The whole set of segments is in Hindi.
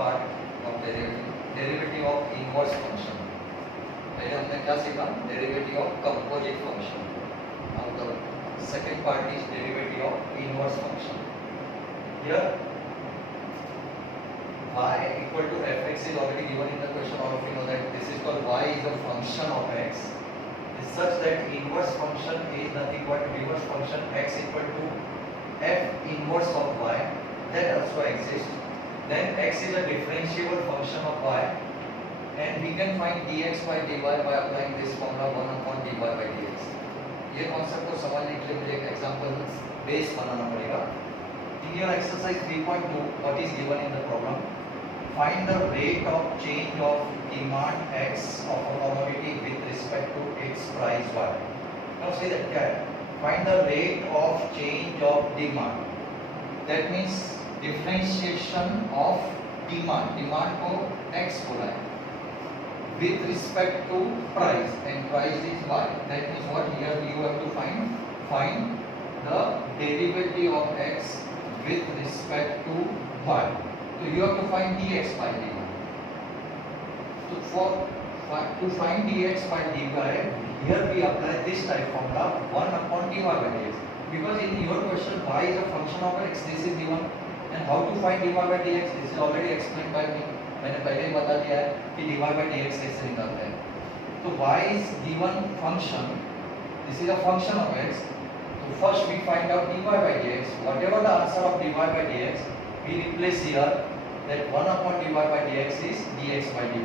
Part of derivative of inverse function. पहले हमने क्या सीखा? Derivative of composite function. Now the second part is derivative of inverse function. Here y equal to fx is already given in the question. All of you know that this is called y is a function of x is such that inverse function is nothing but reverse function x equal to f inverse of y, that also exists. Then x is a differentiable function of y and we can find dx by dy by applying this formula 1 upon dy by dx. ये कॉन्सेप्ट को समझने के लिए मुझे एक एग्जांपल बेस बनाना पड़ेगा। Here exercise 3.2, what is given in the problem? Find the rate of change of demand x of a commodity with respect to its price y. Now say that क्या है? Find the rate of change of demand. That means differentiation of demand. Demand को x बोला है. With respect to price, and price is y. That means what? Here you have to find the derivative of x with respect to y. So you have to find dx by dy. So to find dx by dy, here we apply this type formula 1 upon dy by dx. Because in your question y is a function of x, this is given, and how to find dy by dx, this is already explained by me. मैंने पहले ही बता दिया है कि dy by dx कैसे निकालते हैं. तो y is given function, this is a function of x. So first we find out dy by dx. Whatever the answer of dy by dx, we replace here that 1 upon dy by dx is dx by dy.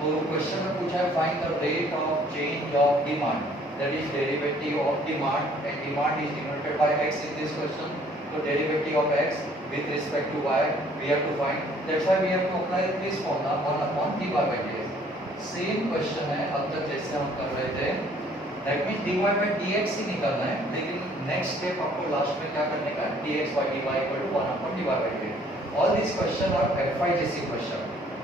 तो क्वेश्चन में पूछा है find the rate of change of demand, that is derivative of demand, and demand is denoted by x in this question. So derivative of x with respect to y we have to find. That's why we have to apply this formula 1 upon dy by dx. Same question है अब तक जैसे हम कर रहे थे. That means dy by dx ही निकालना है, लेकिन नेक्स्ट स्टेप आपको लास्ट में क्या करने का है? dx by dy equal to 1 upon dy by dx. All these questions are FIGC question.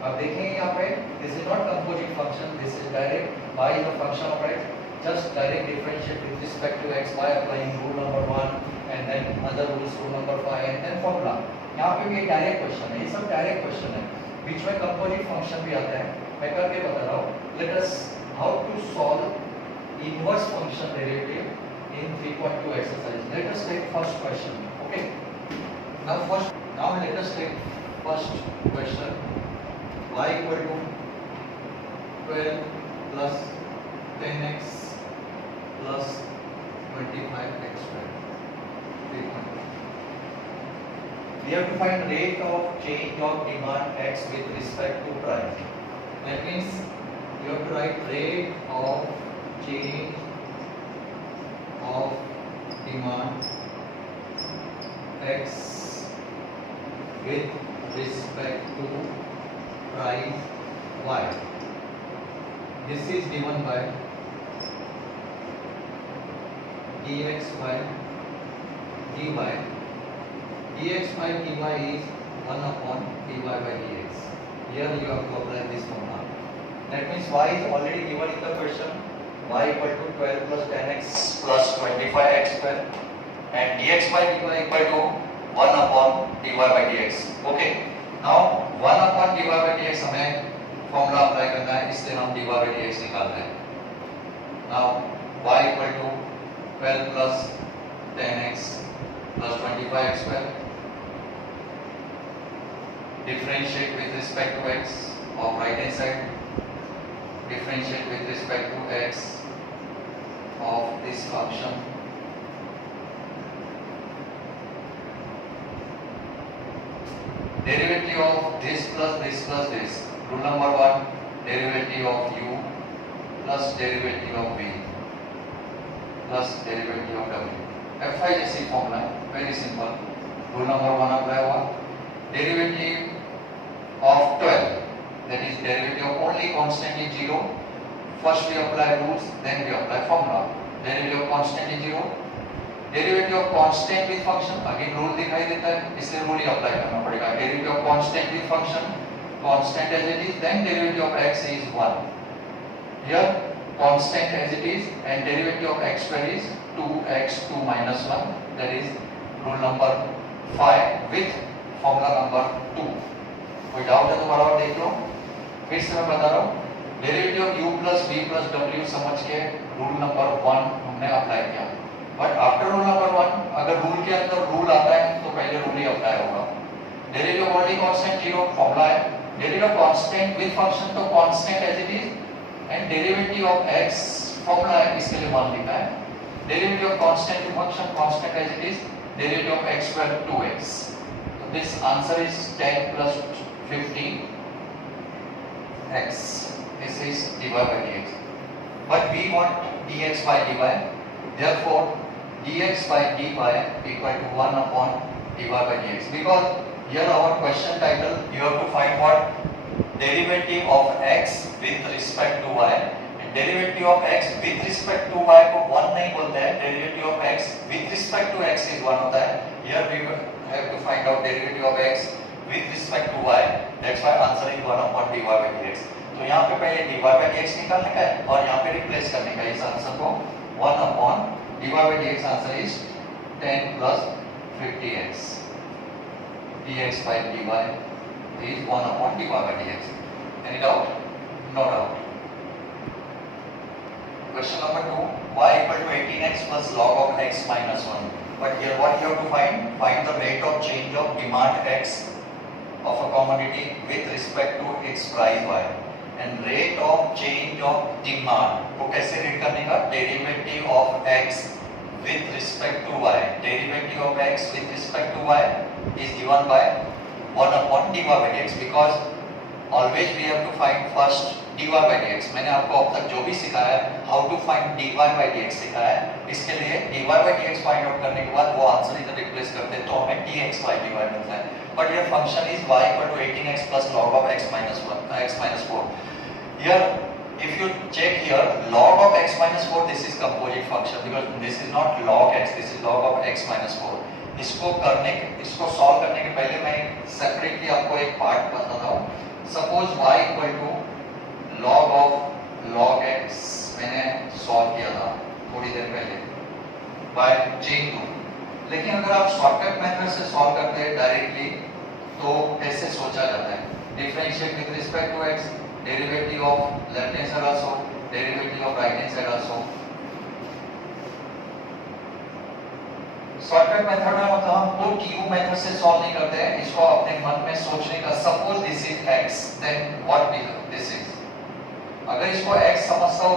अब देखेंगे यहाँ पे this is not composite function, this is direct y is a function of x. Just direct differentiate with respect to x by applying rule number 1 and then other rules, rule number 5 and then formula. यहाँ पे भी डायरेक्ट क्वेश्चन है, ये सब डायरेक्ट क्वेश्चन है. बीच में कंपोजिट फंक्शन भी आता है, मैं करके बता रहा हूँ. Let us how to solve inverse function derivative in 3.2 exercise. Let us take first question. Okay. Now let us take first question. Y equal to 12 plus 10x plus 25x squared. We have to find rate of change of demand x with respect to price. That means you have to write rate of change of demand x with respect to price y. This is given by dx by dy. Dx by dy is 1 upon dy by dx. Here you have to apply this formula. That means y is already given in the question. Y equal to 12 plus 10x plus 25x square, and dx by dy equal to 1 upon dy by dx. Okay. Now 1 upon dy by dx हमें फॉर्मूला अप्लाई करना है, इससे हम dy by dx निकालते हैं. Now y equal to 12 plus 10x plus 25x square. Differentiate with respect to x of right hand side. Differentiate with respect to x of this function. Derivative of this plus this plus this. Rule number 1, derivative of u plus derivative of v plus derivative of w. FIGC formula, very simple. Rule number 1 apply हुआ. Derivative of 12, that is derivative of only constant is 0. First we apply rules, then we apply formula. Derivative of constant is 0. Derivative of constant with function, again rule दिखाई देता है, इसलिए rule ही apply करना पड़ेगा. Derivative of constant with function, constant as it is, then derivative of x is 1. Here constant as it is and derivative of x square is 2x2 minus 1, that is rule number 5 with formula number 2. कोई डाउट है तो बराबर देख लो। फिर से मैं बता रहा हूँ, derivative of u plus v plus w समझ के रूल नंबर 1 हमने अप्लाई किया, बट आफ्टर रूल नंबर 1 अगर रूल के अंदर रूल आता है तो पहले रूल ही अप्लाई होगा। Derivative of only constant 0 formula है, derivative of constant with function तो constant as it is, and derivative of x formula है, इसके लिए मान लिखा है, derivative of constant to function constant as it is, derivative of x square 2x। so this answer is 10 plus 15 x. This is dy by dx, but we want dx by dy, therefore dx by dy equal to 1 upon dy by dx, because here our question title you have to find what derivative of x with respect to y, and derivative of x with respect to y को 1 नहीं बोलते हैं, derivative of x with respect to x is 1 होता है। here we have to find out derivative of x with respect to y, that's why answer is 1 upon dy by dx। तो यहाँ पे पहले dy by dx निकालने का है और यहाँ पे रिप्लेस करने का इस आंसर को 1 upon dy by dx, answer is 10 plus 50x, dx by dy is 1 upon dy by dx। any doubt? no doubt। question number 2, y equal to 18x plus log of x minus 1, but here what you have to find the rate of change of demand x of a commodity with respect to its price y, and rate of change of demand को कैसे रीड करने का, derivative of x with respect to y, derivative of x with respect to y is given by 1 upon dy by dx, because always we have to find first dy by dx। मैंने आपको अब तक जो भी सिखाया है, how to find dy by dx सिखाया है, इसके लिए dy by dx find out करने के बाद वो आंसर इधर रिप्लेस करते हैं तो हमें dx by dy मिलता है। but your function is y equal to 18x plus log of x minus 4। here if you check here, log of x minus 4, this is composite function because this is not log x, this is log of x minus 4। इसको सॉल्व करने के पहले मैं सेपरेटली आपको एक पार्ट बताता हूँ। Suppose y equal to log of log x मैंने सॉल्व किया था थोड़ी देर पहले बाय चेन रूल, लेकिन अगर आप शॉर्टकट मेथड से सॉल्व करते हैं डायरेक्टली तो कैसे सोचा जाता है, differentiate with respect to x, derivative of left hand side also, derivative of right hand side also. Shortcut method में मतलब हम पुट यू मेथड से सॉल्व नहीं करते हैं, इसको अपने मन में सोचने का। Suppose this is x, then what will this is, अगर इसको x समझता हो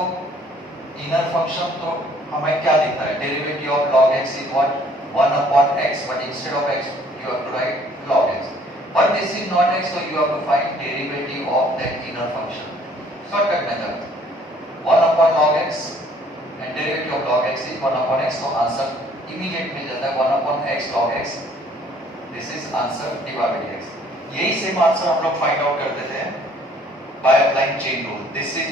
इनर फंक्शन तो हमें क्या दिखता है, derivative of log x is what 1 upon x, but instead of x you have to write log x, but this is not x, so you have to find derivative of that inner function। shortcut method 1 upon log x and derivative of log x is 1 upon x, so answer immediate मिल जाता है 1 upon x log x, this is answer dy by dx। यही सेम आंसर हम लोग फाइंड आउट करते थे by applying chain rule। this is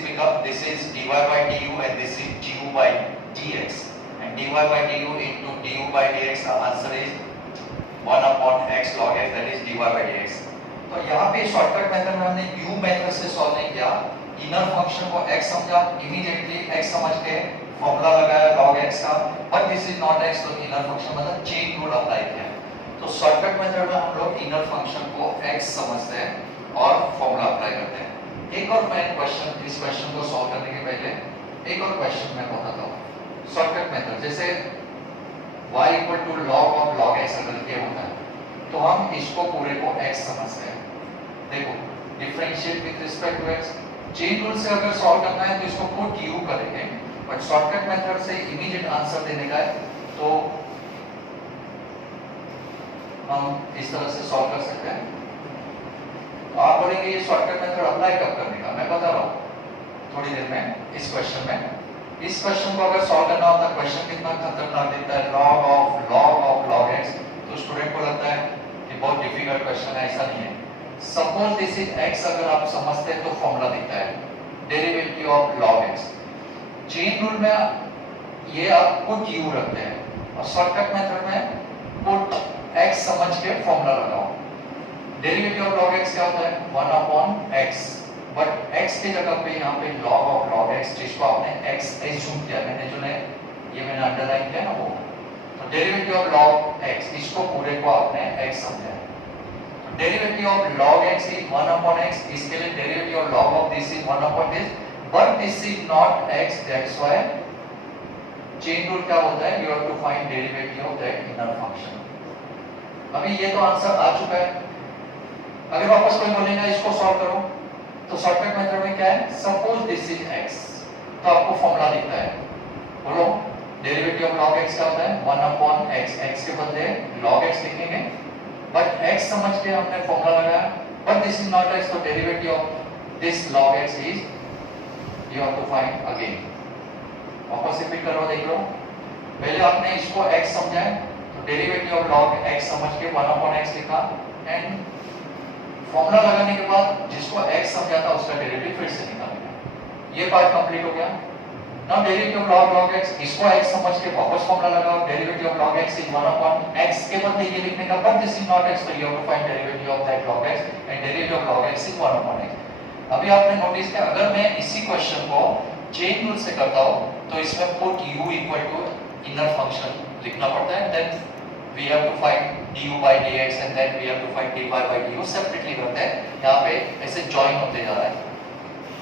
dy by du and this is du by dx, and dy by du into du by dx, the answer is 1 upon x log x, that is dy by dx। तो यहाँ पे शॉर्टकट मेथड में हमने u मेथड से सॉल्व नहीं किया, इनर फंक्शन को x समझा, इमीडिएटली x समझ के फॉर्मूला लगाया log x का, but this is not x, तो इनर फंक्शन मतलब चेन रूल अप्लाई किया। तो शॉर्टकट मेथड में हम लोग इनर फंक्शन को x समझते हैं और फॉर्मूला अप्लाई करते हैं। एक और मैं क्वेश्चन, इस क्वेश्चन को सॉल्व करने के पहले एक और क्वेश्चन मैं बताता हूँ। शॉर्टकट मेथड जैसे y equal to log of log x अगर ये होता है तो हम इसको पूरे को x समझते हैं। देखो differentiate with respect to x, chain rule से अगर सॉल्व करना है तो इसको पुट u करेंगे, बट शॉर्टकट मेथड से इमीडिएट आंसर देने का है तो हम इस तरह से सॉल्व कर सकते हैं। तो आप बोलेंगे ये शॉर्टकट मेथड अप्लाई कब करने का, मैं बता रहा हूँ थोड़ी देर में। इस क्वेश्चन में इस क्वेश्चन को अगर सॉल्व करना होता, क्वेश्चन कितना खतरनाक दिखता है, log of log x, तो स्टूडेंट को लगता है कि बहुत डिफिकल्ट क्वेश्चन है, ऐसा नहीं है। सपोज दिस इज x, अगर आप समझते हैं तो फॉर्मूला दिखता है derivative of log x। Chain rule में ये आप पुट u रखते हैं और शॉर्टकट मेथड में पुट x समझ के फॉर्मूला लगाओ। डेरिवेटिव ऑफ log x क्या होता है 1 upon x, बट x की जगह पे यहाँ पे log of log x, जिसको आपने x एज्यूम किया, मैंने अंडरलाइन किया ना वो, तो डेरिवेटिव ऑफ log x, इसको पूरे को आपने x समझा है। तो derivative of log x is 1 upon x, इसके लिए derivative of log of this is 1 upon this, but this is not x, that's why chain rule क्या होता है, you have to find derivative of that inner function. अभी ये तो आंसर आ चुका है. अगर वापस कोई बोलेगा इसको सॉल्व करो, तो शॉर्टकट मेथड में क्या है, सपोज दिस इज x, तो आपको फॉर्मूला दिखता है, बोलो डेरिवेटिव ऑफ log x क्या होता है, 1 upon x, x के बदले log x लिखेंगे, बट x समझ के हमने फॉर्मूला लगाया, but this is not x, तो derivative of this log x is you have to find again. वापस रिपीट करो, देख लो, पहले आपने इसको x समझा है, तो डेरिवेटिव ऑफ log x समझ के 1 upon x लिखा, एंड फॉर्मूला लगाने के बाद जिसको x समझा था उसका डेरिवेटिव फिर से निकालेंगे. ये पार्ट कंप्लीट हो गया. Now derivative of log x, इसको x समझ के वापस फॉर्मूला लगाओ, derivative of log x is 1 upon x के बदले ये लिखने का, but this is not x, तो you have to find derivative of that log x, and derivative of log x is 1 upon x. अभी आपने नोटिस किया, अगर मैं इसी क्वेश्चन को चेन रूल से करता हूं, तो इसमें put u equal to inner function लिखना पड़ता है, then we have to find du by dx and then we have to find dy by du separately करते हैं. यहाँ पे ऐसे जॉइन होते जा रहा है.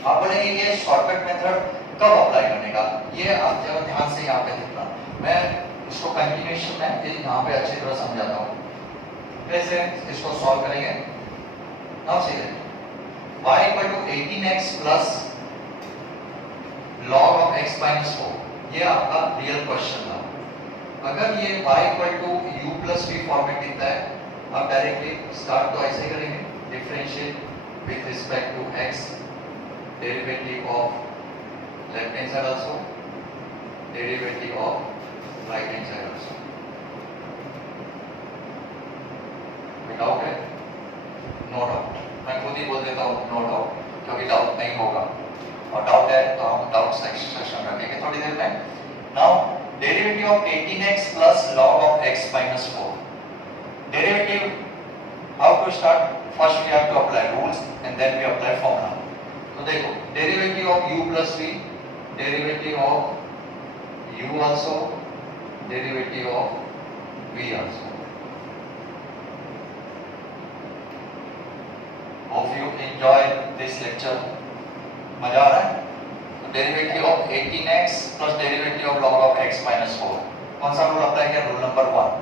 आप बोलेंगे ये शॉर्टकट मेथड कब अप्लाई करने का, ये आप जरा ध्यान से यहाँ पे देखना. मैं इसको कंटिन्यूएशन में यहाँ पे अच्छी तरह समझाता हूँ. कैसे इसको सॉल्व करेंगे. Now see that y equal to 18x plus log of x minus 4, ये आपका रियल क्वेश्चन था. अगर ये y equal to u plus v format दिखता है, आप डायरेक्टली स्टार्ट तो ऐसे करेंगे, differentiate with respect to x, derivative of left hand side also, derivative of right hand side also. कोई डाउट है? No doubt. मैं खुद ही बोल देता हूँ नो डाउट, क्योंकि डाउट नहीं होगा, और डाउट है तो हम डाउट सेक्शन रखेंगे थोड़ी देर में. Now derivative of 18x plus log of x minus 4. Derivative, how to start? First we have to apply rules and then we apply formula. तो देखो, derivative of u plus v, derivative of u also, derivative of v also. Hope you enjoy this lecture. मजा आ रहा है? Derivative of 18x plus derivative of log of x minus 4. कौन सा रूल अप्लाई किया? Rule number 1.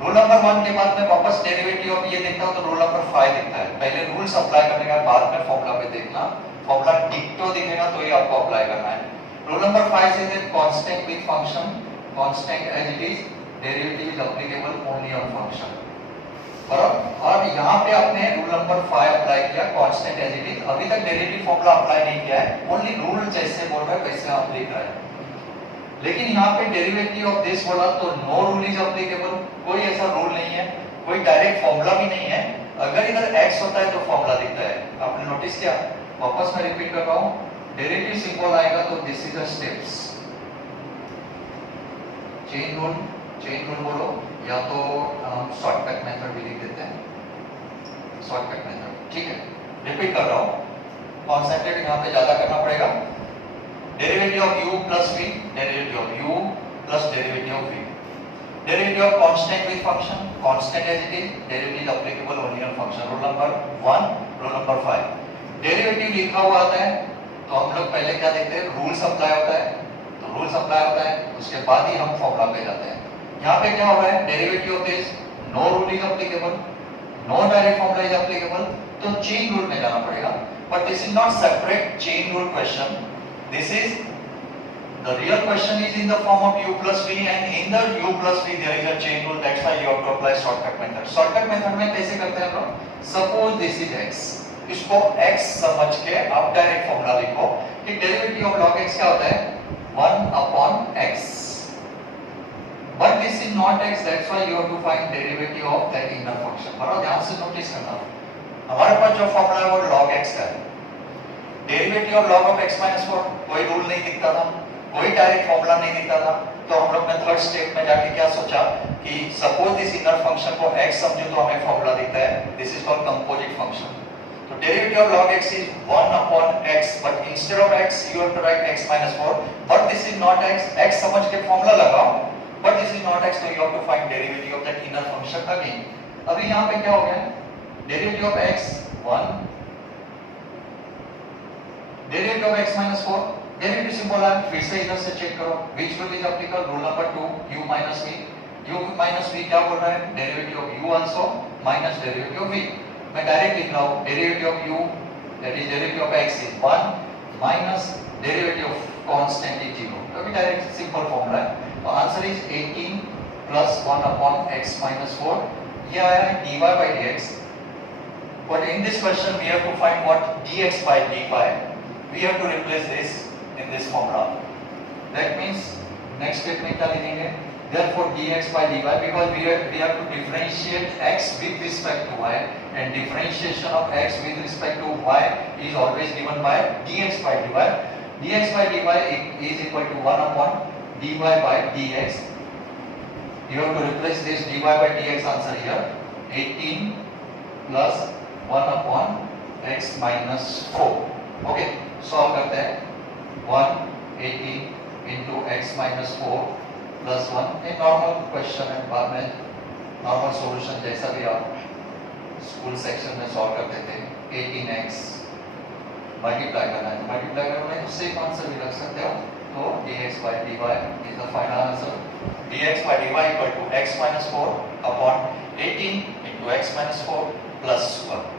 रूल नंबर 1 के बाद में वापस डेरिवेटिव ऑफ ये देखता हूं तो रूल नंबर 5 दिखता है. पहले रूल्स अप्लाई करने का, बाद में फॉर्मूला पे देखना. फॉर्मूला डिक्टो दिखेगा तो ये आपको अप्लाई करना है. रूल नंबर 5 से constant with function, constant as it is, derivative is applicable only on function. बराबर. और यहाँ पे आपने रूल नंबर 5 अप्लाई किया, कांस्टेंट एज इट इज. अभी तक डेरिवेटिव फॉर्मूला अप्लाई नहीं किया है, ओनली रूल जैसे बोल रहा है वैसे आप लिख रहे हैं. लेकिन यहाँ पे डेरिवेटिव ऑफ दिस बोला तो नो रूल इज एप्लीकेबल, कोई ऐसा रूल नहीं है, कोई डायरेक्ट फॉर्मूला भी नहीं है. अगर इधर x होता है तो फॉर्मूला दिखता है. आपने नोटिस किया? वापस मैं रिपीट कर रहा हूँ, डेरिवेटिव सिंबल आएगा तो this is the steps. Chain rule बोलो, या तो हम शॉर्टकट मेथड भी लिख देते हैं. शॉर्टकट मेथड, ठीक है. रिपीट कर रहा हूँ, कॉन्सेंट्रेट यहाँ पे ज्यादा करना पड़ेगा. Derivative of u plus v, derivative of u plus derivative of v, derivative of constant with function, constant as it is, derivative applicable only on function. Rule number 1, rule number 5. Derivative लिखा हुआ आता है तो हम लोग पहले क्या देखते हैं, रूल्स अप्लाई होता है. तो रूल्स अप्लाई होता है, उसके बाद ही हम फॉर्मूला पे जाते हैं. यहाँ पे क्या हो रहा है, derivative of this, no rule is applicable, no direct formula is applicable, तो चेन रूल में जाना पड़ेगा. But this is not separate chain rule question. This is the real question is in the form of u plus v, and in the u plus v there is a chain rule. That's why you have to apply shortcut method. Shortcut method में कैसे करते हैं हम? Suppose this is x. इसको x समझ के आप डायरेक्ट फॉर्मूला लिखो कि डेरिवेटिव ऑफ log x क्या होता है? 1 upon x. But this is not x. That's why you have to find derivative of that inner function. बड़ा ध्यान से नोटिस करना. हमारे पास जो फॉर्मूला है वो log x का है. Derivative of log of x minus 4, कोई रूल नहीं दिखता था, कोई डायरेक्ट फॉर्मूला नहीं दिखता था. तो हम लोग ने थर्ड स्टेप में जाके क्या सोचा कि सपोज दिस इनर फंक्शन को x समझो तो हमें फॉर्मूला दिखता है. This is called composite function. तो derivative of log x is 1 upon x, but instead of x you have to write x minus 4. But this is not x. x समझ के फॉर्मूला लगाओ, but this is not x, so you have to find derivative of that inner function again. अभी यहाँ पे क्या हो गया, derivative of x 1, derivative of x minus 4, derivative symbol है, फिर से इधर से चेक करो which rule is applicable, rule number 2 u minus v, u minus v क्या बोल रहा है, derivative of u also minus derivative of v, मैं डायरेक्ट लिख रहा हूँ derivative of u that is derivative of x is 1 minus derivative of constant is 0, क्योंकि डायरेक्ट सिंपल फॉर्मूला है, तो answer is 18 plus 1 upon x minus 4, ये आया है dy by dx, but in this question we have to find what dx by dy, we have to replace this in this formula, that means next step में क्या लिखेंगे, therefore dx by dy, because we have to differentiate x with respect to y, and differentiation of x with respect to y is always given by dx by dy, dx by dy is equal to 1 upon dy by dx, you have to replace this dy by dx answer here, 18 plus 1 upon x minus 4, okay, solve करते हैं, 118 into x minus 4 plus 1, ये नॉर्मल क्वेश्चन है, बाद में नॉर्मल सॉल्यूशन जैसा भी आप स्कूल सेक्शन में सॉल्व करते थे, 18x मल्टीप्लाई करना है, मल्टीप्लाई करना है तो सेम आंसर भी रख सकते हो, तो dx by dy is the final answer, dx by dy equal to x minus 4 upon 18 into x minus 4 plus 1.